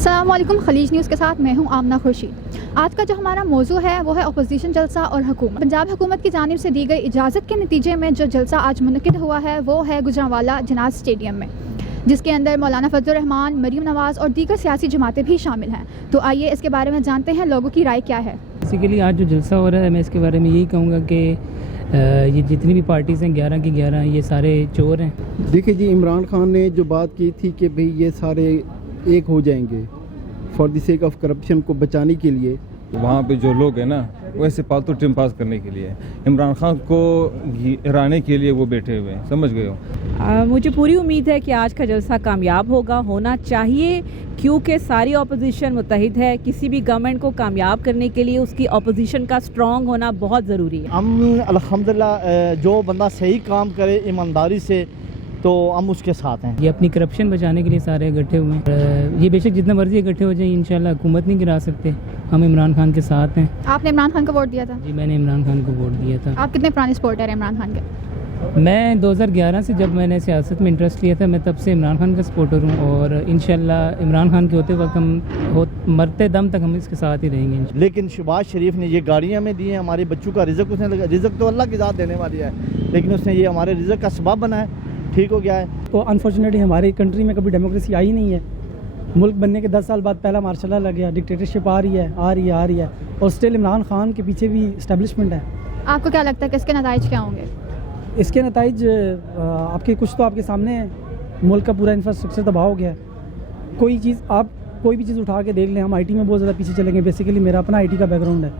السلام علیکم، خلیج نیوز کے ساتھ میں ہوں آمنہ خورشید۔ آج کا جو ہمارا موضوع ہے وہ ہے اپوزیشن جلسہ اور حکومت۔ پنجاب حکومت کی جانب سے دی گئی اجازت کے نتیجے میں جو جلسہ آج منعقد ہوا ہے وہ ہے گجرانوالہ جناز اسٹیڈیم میں، جس کے اندر مولانا فضل الرحمان، مریم نواز اور دیگر سیاسی جماعتیں بھی شامل ہیں۔ تو آئیے اس کے بارے میں جانتے ہیں لوگوں کی رائے کیا ہے۔ بیسیکلی آج جو جلسہ ہو رہا ہے میں اس کے بارے میں یہی کہوں گا کہ یہ جتنی بھی پارٹیز ہیں 11 کی 11 یہ سارے چور ہیں۔ دیکھیں جی، عمران خان نے جو بات کی تھی کہ بھئی یہ سارے ایک ہو جائیں گے for the sake of corruption کو بچانے کے لیے، وہاں پہ جو لوگ ہیں نا وہ ایسے پالتو ٹائم پاس کرنے کے لیے، عمران خان کو ہرانے کے لیے وہ بیٹھے ہوئے ہیں، سمجھ گئے ہو۔ مجھے پوری امید ہے کہ آج کا جلسہ کامیاب ہونا چاہیے، کیونکہ ساری اپوزیشن متحد ہے۔ کسی بھی گورنمنٹ کو کامیاب کرنے کے لیے اس کی اپوزیشن کا اسٹرانگ ہونا بہت ضروری ہے۔ ہم الحمدللہ جو بندہ صحیح کام کرے ایمانداری سے تو ہم اس کے ساتھ ہیں۔ یہ اپنی کرپشن بچانے کے لیے سارے اکٹھے ہوئے ہیں۔ یہ بے شک جتنا مرضی اکٹھے ہو جائیں انشاءاللہ حکومت نہیں گرا سکتے، ہم عمران خان کے ساتھ ہیں۔ آپ نے عمران خان کو ووٹ دیا تھا؟ جی میں نے عمران خان کو ووٹ دیا تھا۔ آپ کتنے پرانے سپورٹر ہیں عمران خان کے؟ میں 2011 سے جب میں نے سیاست میں انٹرسٹ لیا تھا میں تب سے عمران خان کا سپورٹر ہوں، اور انشاءاللہ عمران خان کے ہوتے وقت ہم مرتے دم تک ہم اس کے ساتھ ہی رہیں گے۔ لیکن شہباز شریف نے یہ گاڑیاں ہمیں دی ہیں، ہمارے بچوں کا رزق اس نے رزق تو اللہ کی ذات دینے والی ہے، لیکن اس نے یہ ہمارے رزق کا سبب بنا ہے، ٹھیک ہو گیا ہے۔ تو انفارچونیٹلی ہماری کنٹری میں کبھی ڈیموکریسی آئی نہیں ہے۔ ملک بننے کے 10 سال بعد پہلا مارشل لا لگ گیا، ڈکٹیٹرشپ آ رہی ہے اور اسٹل عمران خان کے پیچھے بھی اسٹیبلشمنٹ ہے۔ آپ کو کیا لگتا ہے کہ اس کے نتائج کیا ہوں گے؟ اس کے نتائج آپ کے کچھ تو آپ کے سامنے ہیں۔ ملک کا پورا انفراسٹرکچر تباہ ہو گیا ہے۔ کوئی بھی چیز اٹھا کے دیکھ لیں، ہم آئی ٹی میں بہت زیادہ پیچھے چلے گئے۔ بیسیکلی میرا اپنا آئی ٹی کا بیک گراؤنڈ ہے،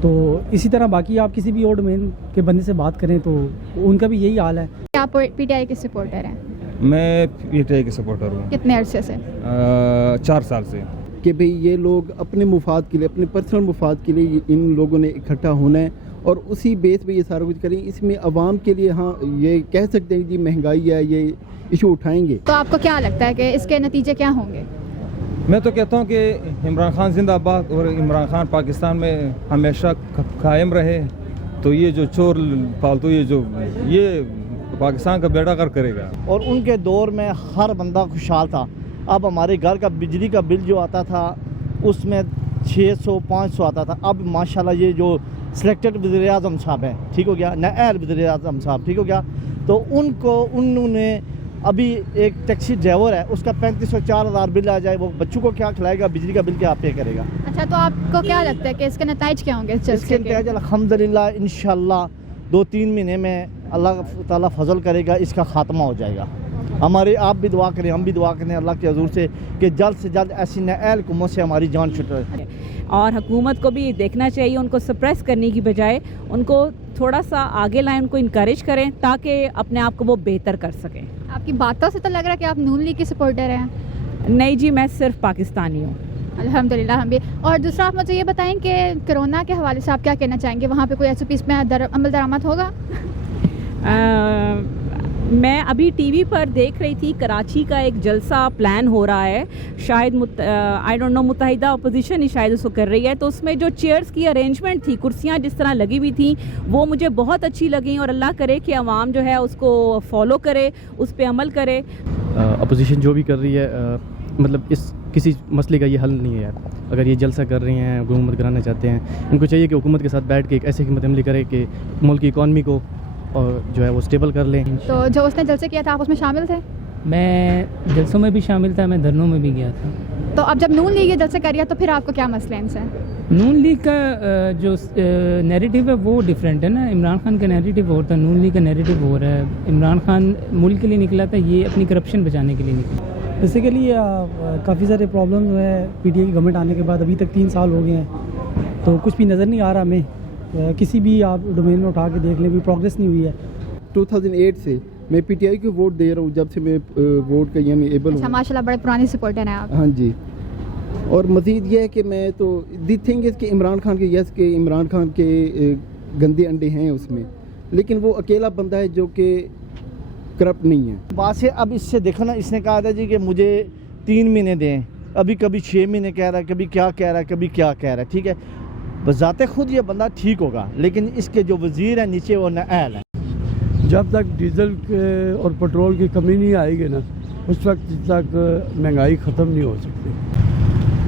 تو اسی طرح باقی آپ کسی بھی اور ڈومین کے بندے سے بات کریں تو ان کا بھی یہی حال ہے۔ آپ پی ٹی آئی کے سپورٹر ہیں؟ میں پی ٹی آئی کے سپورٹر ہوں۔ کتنے عرصے سے؟ 4 سال سے۔ کہ بھئی یہ لوگ اپنے مفاد کے لیے، اپنے پرسنل مفاد کے لیے ان لوگوں نے اکٹھا ہونا ہے اور اسی بیس پہ یہ سارا کچھ کریں۔ اس میں عوام کے لیے ہاں یہ کہہ سکتے ہیں کہ مہنگائی ہے، یہ ایشو اٹھائیں گے۔ تو آپ کو کیا لگتا ہے کہ اس کے نتیجے کیا ہوں گے؟ میں تو کہتا ہوں کہ عمران خان زندہ آباد اور عمران خان پاکستان میں ہمیشہ قائم رہے، تو یہ جو چور پالتو یہ پاکستان کا بیڑا غرق کرے گا۔ اور ان کے دور میں ہر بندہ خوشحال تھا۔ اب ہمارے گھر کا بجلی کا بل جو آتا تھا اس میں 600-500 آتا تھا، اب ماشاءاللہ یہ جو سلیکٹڈ وزیر اعظم صاحب ہیں، ٹھیک ہو گیا، نائب وزیر اعظم صاحب، ٹھیک ہو گیا، تو انہوں نے ابھی ایک ٹیکسی ڈرائیور ہے اس کا 3500-4000 بل آ جائے، وہ بچوں کو کیا کھلائے گا، بجلی کا بل کیا پے کرے گا؟ اچھا، تو آپ کو کیا لگتا ہے کہ اس کے نتائج کیا ہوں گے؟ اس کے نتائج الحمدللہ انشاءاللہ 2-3 مہینے میں اللہ تعالیٰ فضل کرے گا، اس کا خاتمہ ہو جائے گا۔ آپ بھی دعا کریں، ہم بھی دعا کریں اللہ کے حضور سے کہ جلد سے جلد ایسی نئے حکومت سے ہماری جان چھٹے۔ اور حکومت کو بھی دیکھنا چاہیے، ان کو سپریس کرنے کی بجائے ان کو تھوڑا سا آگے لائیں، ان کو انکریج کریں تاکہ اپنے آپ کو وہ بہتر کر سکیں۔ آپ کی باتوں سے تو لگ رہا ہے کہ آپ نون لیگ کے سپورٹر ہیں۔ نہیں جی، میں صرف پاکستانی ہوں۔ الحمدللہ ہم بھی۔ اور دوسرا آپ مجھے یہ بتائیں کہ کرونا کے حوالے سے آپ کیا کہنا چاہیں گے؟ وہاں پہ کوئی SOPs میں عمل درآمد ہوگا؟ میں ابھی ٹی وی پر دیکھ رہی تھی کراچی کا ایک جلسہ پلان ہو رہا ہے، شاید آئی ڈونٹ نو متحدہ اپوزیشن ہی شاید اس کو کر رہی ہے، تو اس میں جو چیئرز کی ارینجمنٹ تھی، کرسیاں جس طرح لگی ہوئی تھیں وہ مجھے بہت اچھی لگیں، اور اللہ کرے کہ عوام جو ہے اس کو فالو کرے، اس پہ عمل کرے۔ اپوزیشن جو بھی کر رہی ہے مطلب اس کسی مسئلے کا یہ حل نہیں ہے۔ اگر یہ جلسہ کر رہی ہیں، حکومت کرانا چاہتے ہیں، ان کو چاہیے کہ حکومت کے ساتھ بیٹھ کے ایک ایسی حکمت عملی کرے کہ ملک کی اکانومی کو اور جو ہے وہ اسٹیبل کر لیں۔ تو جو اس نے جلسے کیا تھا آپ اس میں شامل تھے؟ میں جلسوں میں بھی شامل تھا، میں دھرنوں میں بھی گیا تھا۔ تو اب جب نون لیگ یہ جلسے کر رہی ہے تو پھر آپ کو کیا مسئلہ ہے ان سے؟ نون لیگ کا جو نیریٹو ہے وہ ڈیفرنٹ ہے نا، عمران خان کا نیریٹو اور تھا، نون لیگ کا نیریٹو ہو رہا ہے۔ عمران خان ملک کے لیے نکلا تھا، یہ اپنی کرپشن بچانے کے لیے نکلا۔ بیسیکلی کافی سارے پرابلم جو ہے پی ٹی آئی کی گورنمنٹ آنے کے بعد ابھی تک 3 سال ہو گئے ہیں، تو کچھ بھی نظر نہیں آ رہا ہمیں۔ کسی بھی آپ ڈومین میں اٹھا کے دیکھ لیں، بھی پروگریس نہیں ہوئی ہے۔ 2008 سے میں پی ٹی آئی کو ووٹ دے رہا ہوں، جب سے میں ووٹ کا یہ میں ایبل ہوں۔ اچھا، ماشاءاللہ بڑے پرانے سپورٹر ہیں آپ۔ ہاں جی، اور مزید یہ ہے کہ میں تو دی تھنگ از کہ عمران خان کے عمران خان کے گندے انڈے ہیں اس میں، لیکن وہ اکیلا بندہ ہے جو کہ کرپٹ نہیں ہے۔ بات سے اب اس سے دیکھو نا، اس نے کہا تھا جی کہ مجھے 3 مہینے دیں، ابھی کبھی 6 مہینے کہہ رہا ہے، کبھی کیا کہہ رہا ہے، کبھی کیا کہہ رہا ہے، ٹھیک ہے، بذات خود یہ بندہ ٹھیک ہوگا، لیکن اس کے جو وزیر ہیں نیچے وہ نائل ہیں۔ جب تک ڈیزل اور پٹرول کی کمی نہیں آئے گی نا، اس وقت تک مہنگائی ختم نہیں ہو سکتی۔